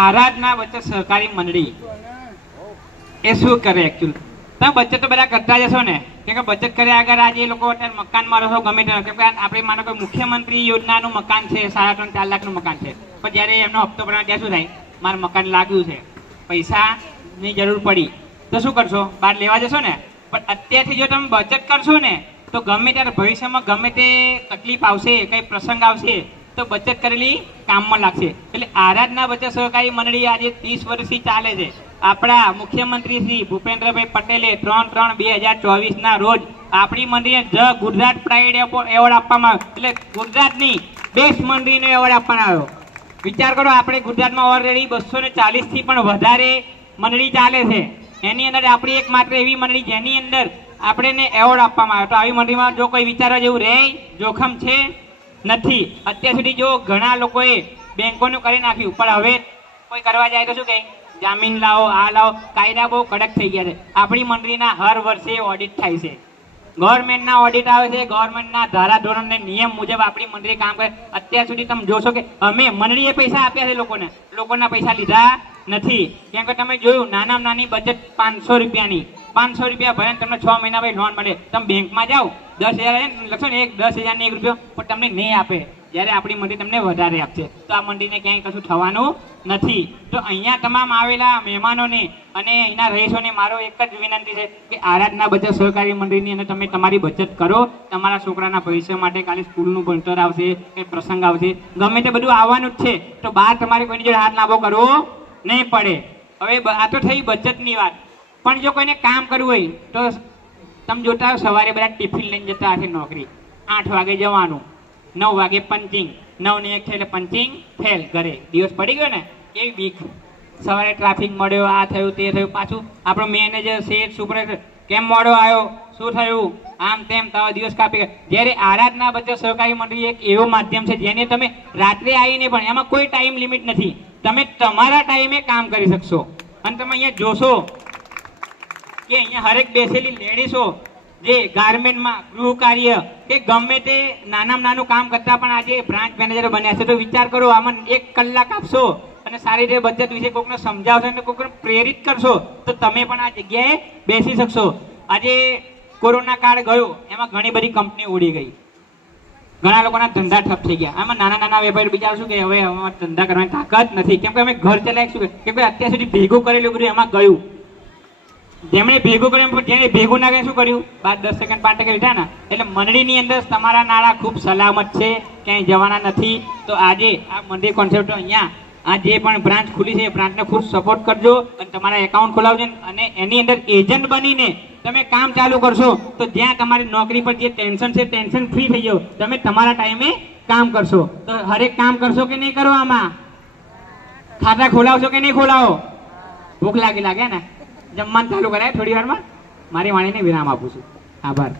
આરાધના બચત સહકારી મંડળી એ શું કરે એકચ્યુઅલી? તમે બચત તો બધા કરતા જ હશો ને, કેમ કે બચત કર્યા આગળ આજે એ લોકો અત્યારે મકાનમાં રહો ગમે તે, કેમ કે આપણે માનો કે મુખ્યમંત્રી યોજનાનું મકાન છે, 3.5-4 લાખનું મકાન છે, પણ જ્યારે એમનો હપ્તો ભરવા ત્યાં શું થાય, મારું મકાન લાગ્યું છે, પૈસાની જરૂર પડી તો શું કરશો? બહાર લેવા જશો ને. પણ અત્યારથી જો તમે બચત કરશો ને તો ગમે ત્યારે ભવિષ્યમાં ગમે તે તકલીફ આવશે, કઈ પ્રસંગ આવશે તો બચત કરેલી કામમાં લાગશે. એટલે આરાધના બચત સહકારી મંડળી આજે 30 વર્ષથી ચાલે છે. આપણા મુખ્યમંત્રી શ્રી ભૂપેન્દ્રભાઈ પટેલે 3/3/2024 ના રોજ આપણી મંડળીને જ ગુજરાત પ્રાઇડ એવોર્ડ આપવામાં આવ્યો. એટલે ગુજરાતની બેસ્ટ મંડળીનો એવોર્ડ આપવામાં આવ્યો. વિચાર કરો, આપણે ગુજરાતમાં ઓલરેડી 240 થી પણ વધારે મંડળી ચાલે છે. એની અંદર આપણી એક માત્ર એવી મંડળી જેની અંદર આપણને એવોર્ડ આપવામાં આવ્યો. તો આવી મંડળીમાં જો કોઈ વિચારવા જેવું રહે, જોખમ છે નથી. અત્યાર સુધી જો ઘણા લોકોએ બેંકોનું કરી નાખ્યું, પણ હવે કોઈ કરવા જાય તો શું કહે, જામીન લાવો, આ લાવો. કાયદા બહુ કડક થઈ ગયા છે. આપણી મંડળીના હર વર્ષે ઓડિટ થાય છે, ગવર્મેન્ટના ઓડિટ આવે છે, ગવર્મેન્ટના ધારાધોરણ ને નિયમ મુજબ આપણી મંડળી કામ કરે. અત્યાર સુધી તમે જોશો કે અમે મંડળીએ પૈસા આપ્યા છે લોકોને, લોકોના પૈસા લીધા નથી. કેમ કે તમે જોયું, નાનામાં નાની બચત 500 રૂપિયાની, 500 રૂપિયા ભરે તમને 6 મહિના પછી લોન મળે. તમે બેંકમાં જાઓ 10,000 લખો ને, 10,000 ની 1 રૂપિયો પણ તમને નહીં આપે, જ્યારે આપણી મંડળી તમને વધારે આપશે. તો આ મંડળીને ક્યાંય કશું થવાનું નથી. તો અહીંયા તમામ આવેલા મહેમાનોને અને અહીંના રહીશોને મારો એક જ વિનંતી છે કે આરાધના બચત સહકારી મંડળીની અંદર તમે તમારી બચત કરો. તમારા છોકરાના ભવિષ્ય માટે કાલે સ્કૂલનું ભણતર આવશે, કે પ્રસંગ આવશે, ગમે તે બધું આવવાનું જ છે. તો બહાર તમારે કોઈની જોડે હાથ લાંબો કરવો નહીં પડે. હવે આ તો થઈ બચતની વાત, પણ જો કોઈને કામ કરવું હોય તો તમે જોતા હો, સવારે બધા ટિફિન લઈને જતા હશે નોકરી, 8 વાગે જવાનું, 9 વાગે પંચિંગ, 9 ને 1 એટલે પંચિંગ ફેલ, ઘરે દિવસ પડી ગયો ને. એવી બીક, સવારે ટ્રાફિક મળ્યો, આ થયું તે થયું, પાછું આપણો મેનેજર શેઠ સુપરવાઇઝર કેમ મોડો આવ્યો, શું થયું, આમ તેમ તમારો દિવસ કાપી ગયા. જ્યારે આરાધના બચત સહકારી મંડળી એક એવું માધ્યમ છે જેને તમે રાત્રે આવીને પણ, એમાં કોઈ ટાઈમ લિમિટ નથી, તમે તમારા ટાઈમે કામ કરી શકશો. અને તમે અહીંયા જોશો કે અહીંયા હરેક બેસેલી લેડીઝો જે ગાર્મેન્ટમાં ગૃહ કાર્ય કે ગમે તે નાનામાં નાનું કામ કરતા પણ આજે બ્રાન્ચ મેનેજર બન્યા છે. તો વિચાર કરો, આમાં 1 કલાક આપશો અને સારી રીતે બચત વિશે કોઈકને સમજાવશો અને કોઈકને પ્રેરિત કરશો તો તમે પણ આ જગ્યાએ બેસી શકશો. આજે કોરોના કાળ ગયો, એમાં ઘણી બધી કંપની ઉડી ગઈ, ઘણા લોકોના ધંધા ઠપ થઈ ગયા. આમાં નાના નાના વેપારી બિચારા શું કે હવે અમારે ધંધા કરવાની તાકાત નથી, કેમ કે અમે ઘર ચલાવી શું, કેમ કે અત્યાર સુધી ભેગું કરેલું બધું એમાં ગયું. જેમણે ભેગું કર્યું, જેને ભેગું ના કર્યું શું કર્યું, 5-10 સેકન્ડ 5% લીધા ને. એટલે મંડળીની અંદર તમારા નાણાં ખૂબ સલામત છે, ક્યાંય જવાના નથી. તો આજે આ મંડળી કોન્સેપ્ટ અહીંયા આ જે પણ બ્રાન્ચ ખુલી છે એ બ્રાન્ચને ખૂબ સપોર્ટ કરજો અને તમારા એકાઉન્ટ ખોલાવજો. અને એની અંદર એજન્ટ બનીને તમે કામ ચાલુ કરશો તો જ્યાં તમારી નોકરી પર જે ટેન્શન છે, ટેન્શન ફ્રી થઈ જાવ, તમે તમારા ટાઈમે કામ કરશો. તો હરેક કામ કરશો કે નહીં કરો? આમાં ખાતા ખોલાવશો કે નહીં ખોલાવો? ભૂખ લાગે ને, જમવાનું ચાલુ કરાય થોડી વારમાં. મારી વાણીને વિરામ આપું છું. આભાર.